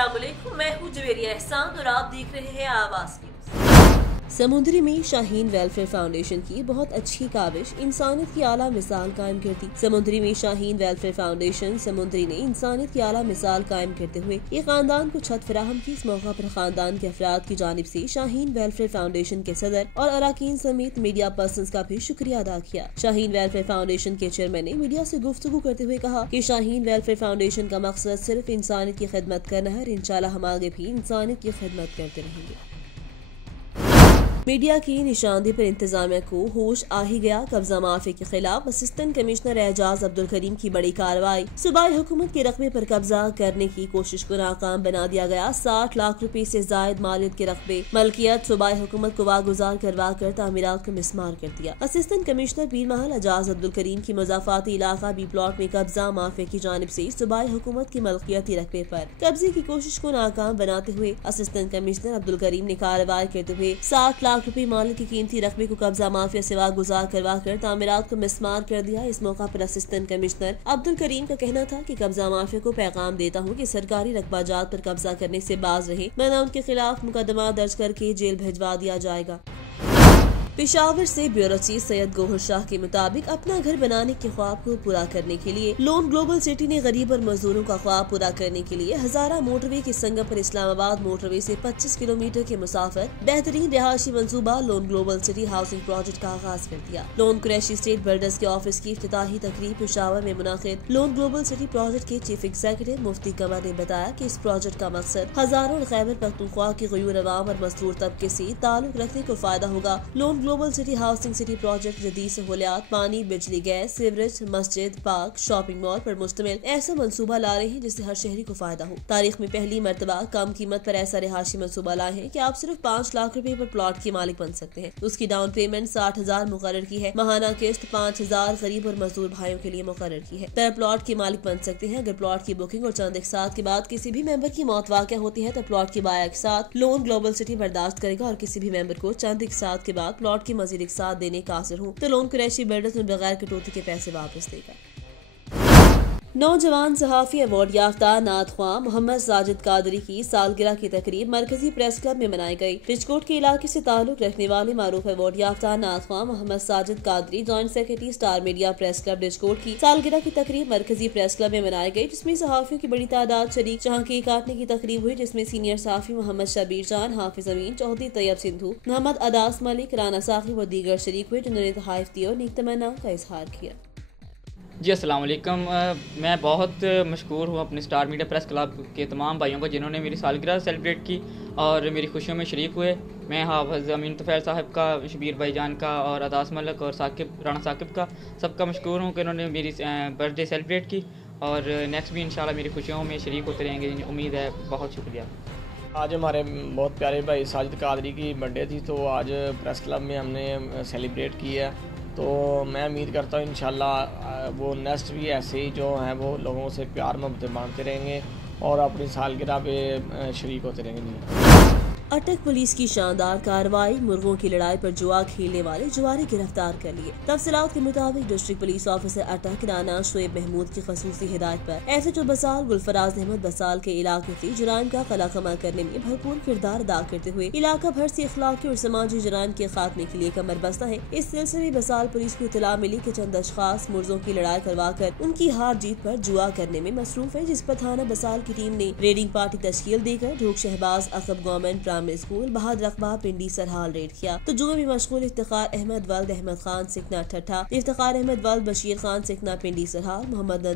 अस्सलाम वालेकुम, मैं हूँ जवेरिया एहसान और आप देख रहे हैं आवाज़ न्यूज़। समुद्री में शाहीन वेलफेयर फाउंडेशन की बहुत अच्छी काविश इंसानियत की आला मिसाल कायम करती। समुद्री में शाहीन वेलफेयर फाउंडेशन समुद्री ने इंसानियत की आला मिसाल कायम करते हुए एक खानदान को छत फराहम की। इस मौका पर खानदान के अफराद की जानिब से शाहीन वेलफेयर फाउंडेशन के सदर और अराकीन समेत मीडिया पर्सन का भी शुक्रिया अदा किया। शाहीन वेलफेयर फाउंडेशन के चेयरमैन ने मीडिया से गुफ्तगू करते हुए कहा कि शाहीन वेलफेयर फाउंडेशन का मकसद सिर्फ इंसानियत की खिदमत करना है और इंशाल्लाह हम आगे भी इंसानियत की खिदमत करते रहेंगे। मीडिया की निशानदेही पर इंतजामिया को होश आ ही गया। कब्जा माफी के खिलाफ असिस्टेंट कमिश्नर एजाज अब्दुल करीम की बड़ी कार्रवाई। सूबाई हुकूमत के रकबे पर कब्जा करने की कोशिश को नाकाम बना दिया गया। 60 लाख रुपए से जायद मालियत के रकबे मलकियत सूबाई हुकूमत को वागुजार करवा कर तामीरात को मिसमार कर दिया। असिस्टेंट कमिश्नर पीर महल एजाज अब्दुल करीम की मुजाफाती इलाका बी प्लॉट में कब्जा माफी की जानिब से सूबाई हुकूमत की मलकियती रकबे पर कब्जे की कोशिश को नाकाम बनाते हुए असिस्टेंट कमिश्नर अब्दुल करीम ने कार्रवाई करते हुए 60 लाख रुपए मालिक की कीमती रकबे को कब्जा माफिया से वागुजार करवा कर तामीरात को मिसमार कर दिया। इस मौका पर असिस्टेंट कमिश्नर अब्दुल करीम का कहना था कि कब्जा माफिया को पैगाम देता हूँ कि सरकारी रकबाजात पर कब्जा करने से बाज रहे, वरना उनके खिलाफ मुकदमा दर्ज करके जेल भिजवा दिया जाएगा। पेशावर से ब्यूरो चीफ सैयद गोहर शाह के मुताबिक अपना घर बनाने के ख्वाब को पूरा करने के लिए लोन ग्लोबल सिटी ने गरीब और मजदूरों का ख्वाब पूरा करने के लिए हजारा मोटरवे के संगम पर इस्लामाबाद मोटरवे से 25 किलोमीटर के मुसाफिर बेहतरीन रिहायशी मंसूबा loan global city housing project का आगाज कर दिया। लोन कुरैशी स्टेट बिल्डर्स के ऑफिस की इफ्तिताही तकरीब पेशावर में मुनाकिद लोन ग्लोबल सिटी प्रोजेक्ट के चीफ एग्जीक्यूटिव मुफ्ती कमर ने बताया कि इस प्रोजेक्ट का मकसद हजारों खैबर पख्तूनख्वा के गयूर अवाम और मजदूर तबके से ताल्लुक रखने को फायदा होगा। Loan global city housing city project जदीद सहूलियात, पानी, बिजली, गैस, सीवरेज, मस्जिद, पार्क, शॉपिंग मॉल पर मुश्तमिल ऐसा मंसूबा ला रहे हैं जिससे हर शहरी को फायदा हो। तारीख में पहली मर्तबा कम कीमत पर ऐसा रिहायशी मंसूबा लाए हैं कि आप सिर्फ 5 लाख रुपए पर प्लॉट के मालिक बन सकते हैं। उसकी डाउन पेमेंट 60,000 मुकर्रर की है। माहाना किस्त 5,000 गरीब और मजदूर भाइयों के लिए मुकर्रर की है। तरह प्लॉट के मालिक बन सकते हैं। अगर प्लॉट की बुकिंग और चंद इकसात के बाद किसी भी मेंबर की मौत वाक़या होती है तो प्लॉट की बाया इकसात लोन ग्लोबल सिटी बर्दाश्त करेगा और किसी भी मेंबर को चंद इकसात के बाद प्लॉट की मजीद इकसात देने का असर हो तो लोन कुरैशी बिल्डर्स में बगैर कटौती के पैसे वापस देगा। नौजवान सहाफी अवार्ड याफ्ता नात ख्वां मोहम्मद साजिद कादरी की सालगिरह की तकरीब मरकजी प्रेस क्लब में मनाई गई। रिचकोट के इलाके से ताल्लुक रखने वाले मारूफ अवार्ड याफ्ता नात ख्वां Mohammad Sajid Qadri joint secretary star media press club रिचकोट की सालगिरह की तकरीब मरकजी प्रेस क्लब में मनाई गई, जिसमें सहाफियों की बड़ी तादाद शरीक। जहाँ केक काटने की तकरीब हुई जिसमें सीनियर सहाफी मोहम्मद शबीर जान, हाफिज अमीन, चौधरी तैयब सिंधु, मोहम्मद अदास मलिक, राना साखी व दीगर शरीक हुए, जिन्होंने तहाइफ दी और नेक तमन्ना का इजहार किया। जी अस्सलाम वालेकुम। मैं बहुत मशकूर हूँ अपने स्टार मीडिया प्रेस क्लब के तमाम भाइयों को जिन्होंने मेरी सालगिरह सेलिब्रेट की और मेरी खुशियों में शरीक हुए। मैं हाफिज़ अमीन तुफ़ैल साहब का, शबीर भाईजान का और अदास मलिक और राना साकिब का सबका मशकूर हूँ कि उन्होंने मेरी बर्थडे सेलिब्रेट की और नेक्स्ट भी इंशाल्लाह मेरी खुशियों में शरीक होते रहेंगे, उम्मीद है। बहुत शुक्रिया। आज हमारे बहुत प्यारे भाई साजिद कादरी की बर्थडे थी तो आज प्रेस क्लब में हमने सेलिब्रेट की है। तो मैं उम्मीद करता हूँ इंशाल्लाह वो नेक्स्ट भी ऐसे ही जो हैं वो लोगों से प्यार मोहब्बत मांगते रहेंगे और अपनी सालगिरह पे शरीक होते रहेंगे। अटक पुलिस की शानदार कार्रवाई। मुर्गों की लड़ाई पर जुआ खेलने वाले जुआरी गिरफ्तार कर लिए। तफसीलात के मुताबिक डिस्ट्रिक्ट पुलिस ऑफिसर अटक राना शोएब महमूद की खसूसी हिदायत पर एसएचओ बसाल गुलफराज अहमद बसाल के इलाके से जुराइम का कलाकमा करने में भरपूर किरदार अदा करते हुए इलाका भर से इखलाकी और समाजी जुराइम के खात्मे के लिए कमर बस्ता है। इस सिलसिले में बसाल पुलिस को इतला मिली कि चंद अशखास मुर्गों की लड़ाई करवा कर उनकी हार जीत पर जुआ करने में मसरूफ है, जिस पर थाना बसाल की टीम ने रेडिंग पार्टी तश्कील देकर ढोक शहबाज अकब गवर्नमेंट प्राइमरी स्कूल बहाद रकबा पिंडी सरहाल रेड किया। तो जुए में मशगूल इफ्तिखार अहमद वल्द अहमद खान सिकना ठट्ठा, इफ्तिखार अहमद वल्द बशीर खान सिकना पिंडी सरहाल, मोहम्मद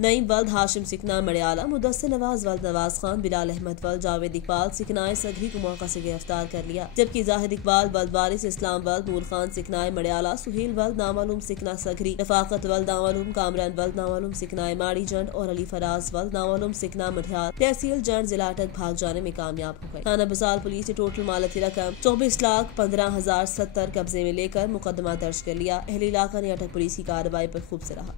नईम वल्द हाशिम सिकना मड़ियाला, मुदस्सिर नवाज वल्द नवाज खान, बिलाल अहमद वल्द जावेद इकबाल सिकनाए सगरी को मौका से गिरफ्तार कर लिया। जबकि जाहिद इकबाल वल्द वारिस इस्लाम वल्द नूर खान सिकनाए मड़ियाला, सुहेल वल्द नामालूम सिकना सगरी, रफाकत वल्द नामालूम, कामरान वल्द नामालूम सिकनाए माड़ी जंड और अली फराज वल्द नामालूम सिकना मठियार तहसील जंड जिला अटक भाग जाने में कामयाब हो गए। थाना बसाल पुलिस ने टोटल मालती रकम 24,15,070 कब्जे में लेकर मुकदमा दर्ज कर लिया। अहले इलाका ने अटक पुलिस की कार्रवाई पर खूब सराहा।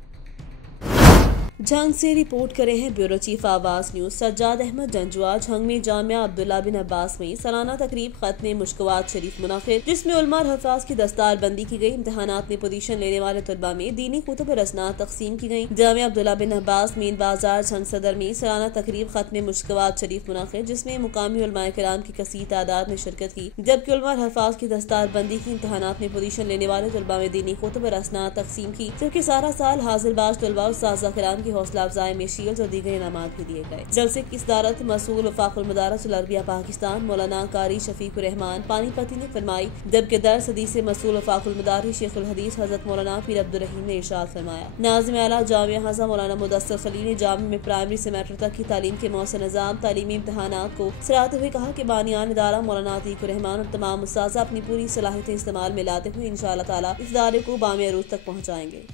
झंग से रिपोर्ट करे हैं ब्यूरो चीफ आवाज न्यूज सज्जाद अहमद जंजुआ। झंग में जामिया अब्दुल्ला बिन अब्बास में सालाना तकरीब खत्म मुश्कवात शरीफ मुनाफिर, जिसमें उलमा और हफाज की दस्तार बंदी की गई। इम्तहानात में पोजीशन लेने वाले तलबा में दीनी कुतुब और असनाद तकसीम की गई। जामिया अब्दुल्ला बिन अब्बास मीन बाजार झंग सदर में सालाना तकरीब खत्म मुश्कवात शरीफ मुनाफिर, जिसमें मुकामी उलमाए किराम की कसीर तादाद में शिरकत की, जबकि उलमा और हफाज की दस्तार बंदी की। इम्तहानात में पोजीशन लेने वाले तलबा में दीनी कुतुब और असनाद तकसीम की, जबकि सारा साल हाजिरबाज तलबा और साजा किराम की हौसला अफजाई में शील्ड और दीगर इनामात भी दिए गए। जलसे की सदारत मसूल वफाकुल मदारिस अरबिया पाकिस्तान मौलाना कारी शफीकुर रहमान पानीपती ने फरमाई, जबकि दर्स हदीस से मसूल वफाकुल मदारिस शेखुल हदीस हजरत मौलाना पीर अब्दुल रहीम ने इरशाद फरमाया। नाज़िम आला जामिया हज़ा मौलाना मुदस्सिर खलील ने जामिया में प्राइमरी से मैट्रिक तक की तालीम के मौसम निज़ाम तालीमी इम्तहानात को सराहते हुए कहा कि बानियान इदारा मौलाना अतीकुर रहमान और तमाम उस्ताज़ अपनी पूरी सलाहियतें इस्तेमाल में लाते हुए इंशाअल्लाह ताला इस इदारे को बामे अरूज तक पहुँचाएंगे।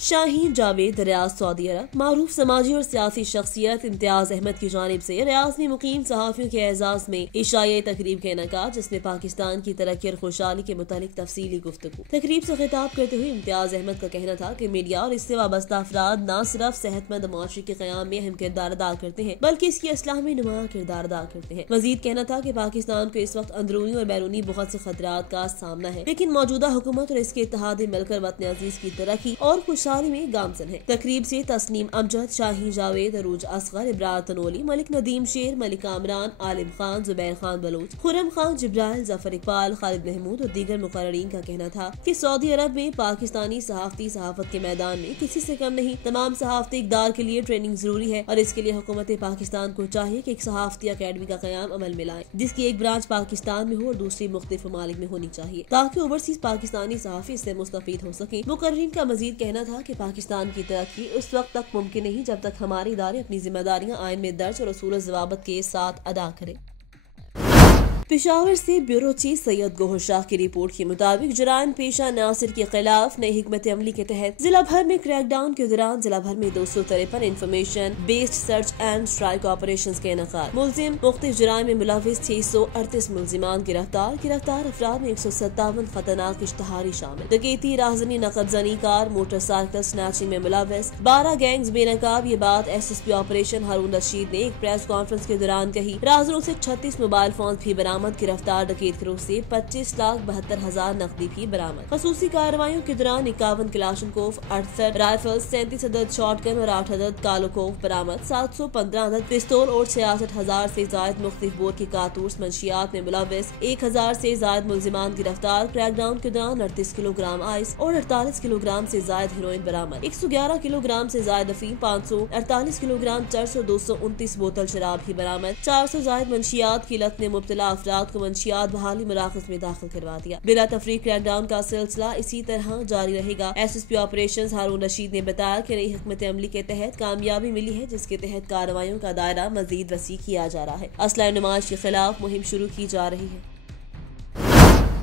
शाहीन जावेद रियाज सऊदी अरब। मारूफ समाजी और सियासी शख्सियत इम्तियाज अहमद की जानिब से रियाज में मुकीम सहाफियों के एजाज में इशाई तकरीब का इनेकाद, जिसमें पाकिस्तान की तरक्की और खुशहाली के मुतालिक तफसीली गुफ्तगू। तकरीब से खिताब करते हुए इम्तियाज अहमद का कहना था कि मीडिया और इससे वाबस्ता अफराद न सिर्फ सेहतमंद माशरे के क़याम में अहम किरदार अदा करते हैं, बल्कि इसकी असलाह में नुमायां किरदार अदा करते हैं। मजीद कहना था कि पाकिस्तान को इस वक्त अंदरूनी और बैरूनी बहुत से खतरात का सामना है, लेकिन मौजूदा हुकूमत और इसके इत्तेहादी मिलकर वतन अजीज की तरक्की और खुशहाली में गामजन है। तकरीब से तस्नीम अमजद, शाहीन जावेद, अरूज असगर, इब्रार तनोली, मलिक नदीम शेर, मलिक कामरान, आलिम खान, जुबैर खान बलोच, खुरम खान जिब्राइल, जफर इकबाल, खालिद महमूद और दीगर मुकर्रीन का कहना था कि सऊदी अरब में पाकिस्तानी सहाफती सहाफत के मैदान में किसी से कम नहीं। तमाम सहाफती इक़दार के लिए ट्रेनिंग जरूरी है और इसके लिए हुकूमत पाकिस्तान को चाहिए कि एक सहाफती अकेडमी का क़याम अमल में लाए, जिसकी एक ब्रांच पाकिस्तान में हो और दूसरी मुख्तलिफ ममालिक में होनी चाहिए, ताकि ओवरसीज पाकिस्तानी सहाफी इससे मुस्तफीद हो सके। मुकर्रीन का मजीद कहना था कि पाकिस्तान की तरक्की उस वक्त तक मुमकिन नहीं जब तक हमारे इदारे अपनी जिम्मेदारियां आइन में दर्ज और उसूल ज़वाबत के साथ अदा करें। पेशावर से ब्यूरो चीफ सैयद गोहर शाह की रिपोर्ट के मुताबिक जराइम पेशा नासिर के खिलाफ नई हिकमत अमली के तहत जिला भर में क्रैकडाउन के दौरान जिला भर में 253 information based search and strike operation के इनेकाद। मुलजिम मुख्तलिफ जराइम में मुलविस 638 मुलजिमान गिरफ्तार अफराद में 157 खतरनाक इश्तहारी शामिल। डकैती, राहजनी, नकबजनी कार, मोटरसाइकिल स्नैचिंग में मुलविस 12 गैंग्स बेनकाब। ये बात SSP ऑपरेशन हारून रशीद ने एक प्रेस कॉन्फ्रेंस के दौरान कही। राहजनों से 36 मोबाइल फोन भी बरामद। गिरफ्तार डकैत गिरोह से 25,72,000 नकदी भी बरामद। खसूसी कार्रवाइयों के दौरान 51 क्लाशनकोव, 68 राइफल, 37 अदद शॉटगन और 8 अदद कालोकोव बरामद। 715 अदद पिस्तौल और 66,000 से जायद मुख्तलिफ बोर की कारतूस मंशियात में मुलविस 1,000 से जायद मुलजिमान गिरफ्तार। क्रैकडाउन के दौरान 38 किलोग्राम आइस और 48 किलोग्राम से जायद हेरोइन बरामद। 111 किलोग्राम से जायद अफीम, 548 किलोग्राम चरस और 229 बोतल शराब भी बरामद। 400 जायद मंशियात की लत में मुब्तला को मंशियात बहाली मराकज में दाखिल करवा दिया। बिला तफरीक क्रैकडाउन का सिलसिला इसी तरह जारी रहेगा। SSP ऑपरेशंस हारून रशीद ने बताया कि नई हिकमत अमली के तहत कामयाबी मिली है, जिसके तहत कार्रवाइयों का दायरा मजीद वसी किया जा रहा है। असला नुमाइश के खिलाफ मुहिम शुरू की जा रही है।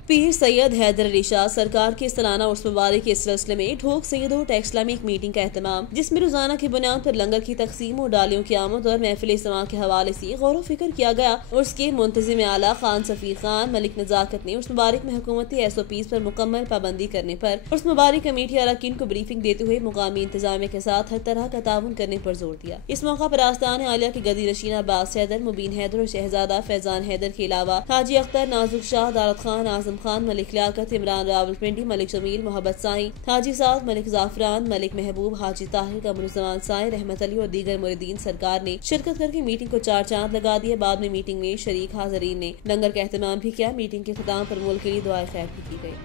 पीर सैयद हैदर अली शाह सरकार के सालाना उर्स मुबारक के सिलसिले में ढोक सैयदों इस्लामिक मीटिंग का एहतमाम, जिसमें रोजाना की बुनियाद पर लंगर की तकसीम और डालियों की आमद और महफिल इस्तिमा के हवाले से गौर फिक्र किया गया। उसके मुंतजिम आला खान सफीर खान मलिक नजाकत ने उर्स मुबारक में हुकूमती SOPs पर मुकम्मल पाबंदी करने पर उर्स मुबारक कमेटी अरकान को ब्रीफिंग देते हुए मुकामी इंतजामिया के साथ हर तरह का ताउन करने पर जोर दिया। इस मौका पर आस्तान आलिया के गदी नशीन अब्बास हैदर, मुबीन हैदर और शहजादा फैजान हैदर के अलावा हाजी अख्तर, नाजुक शाह, दारत खान, आजम खान, मलिक इमरान रावलपिंडी, मलिक जमील, मोहब्बत साई, हाजी साद, मलिक जाफरान, मलिक महबूब, हाजी ताहिर, कमरुज़्ज़मान साई, रहमत अली और दीगर मुरीदीन सरकार ने शिरकत करके मीटिंग को 4 चांद लगा दिए। बाद में मीटिंग में शरीक हाज़रीन ने लंगर का एहतमाम भी किया। मीटिंग के ख़त्म पर मुल्क के लिए दुआए खैर भी की गई।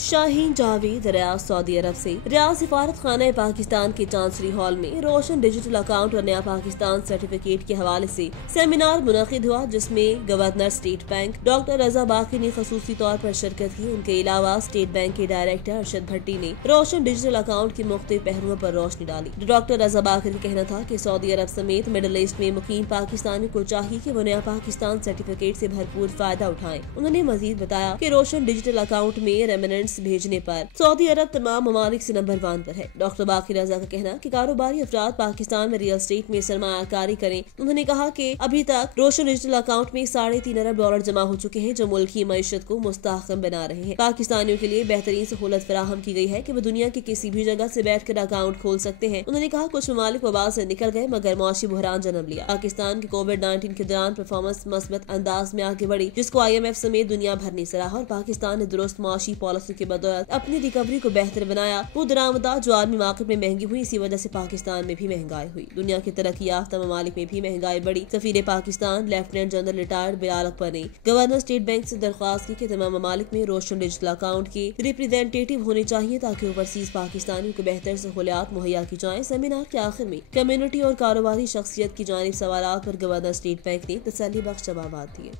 शाहीन जावेद रियाज सऊदी अरब से रियाज सिफारत खाना पाकिस्तान के चांसरी हॉल में रोशन डिजिटल अकाउंट और नया पाकिस्तान सर्टिफिकेट के हवाले से सेमिनार मुनक़िद हुआ, जिसमें गवर्नर स्टेट बैंक डॉक्टर रजा बाकी ने खसूसी तौर पर शिरकत की। उनके अलावा स्टेट बैंक के डायरेक्टर अरशद भट्टी ने रोशन डिजिटल अकाउंट के मुख्तलिफ पहलुओं पर रोशनी डाली। डॉक्टर रजा बाकी का कहना था कि सऊदी अरब समेत मिडल ईस्ट में मुकीम पाकिस्तानी को चाहिए कि वो नया पाकिस्तान सर्टिफिकेट से भरपूर फायदा उठाएं। उन्होंने मजीद बताया कि रोशन डिजिटल अकाउंट में रेमिनेंट्स डॉलर्स भेजने पर सऊदी अरब तमाम ममालिक से नंबर 1 पर है। डॉक्टर बाकी रजा का कहना कि कारोबारी अफराद पाकिस्तान में रियल एस्टेट में सरमायाकारी करें। उन्होंने कहा कि अभी तक रोशन डिजिटल अकाउंट में $3.5 अरब जमा हो चुके हैं, जो मुल्क की मईशत को मुस्तहकम बना रहे हैं। पाकिस्तानियों के लिए बेहतरीन सहूलत फराहम की गई है कि वो दुनिया की किसी भी जगह से बैठकर अकाउंट खोल सकते हैं। उन्होंने कहा कुछ ममालिक वबा से निकल गए मगर मुआशी बुहरान जन्म लिया। पाकिस्तान की कोविड-19 के दौरान परफॉर्मेंस मस्बत अंदाज में आगे बढ़ी, जिसको IMF समेत दुनिया भर ने सराहा और पाकिस्तान ने दुरुस्त मुआशी पॉलिसी की बदौलत अपनी रिकवरी को बेहतर बनाया। वो दरामदात जो आलमी मार्केट में महंगी हुई, इसी वजह से पाकिस्तान में भी महंगाई हुई। दुनिया के तरक्की याफ्ता ममालिक में भी महंगाई बढ़ी। सफीर Pakistan lieutenant general retired Bilal Akbar ने गवर्नर स्टेट बैंक से दरख्वास्त की कि तमाम ममालिक में रोशन डिजिटल अकाउंट के रिप्रेजेंटेटिव होने चाहिए ताकि ओवरसीज पाकिस्तानियों को बेहतर सहूलियात मुहैया की जाए। सेमिनार के आखिर में कम्युनिटी और कारोबारी शख्सियत की जानिब सवालात पर गवर्नर स्टेट बैंक ने तसल्ली बख्श जवाब दिए।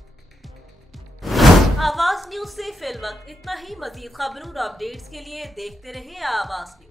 आवाज न्यूज से फिल वक्त इतना ही। मजीद खबरों और अपडेट्स के लिए देखते रहिए आवाज न्यूज।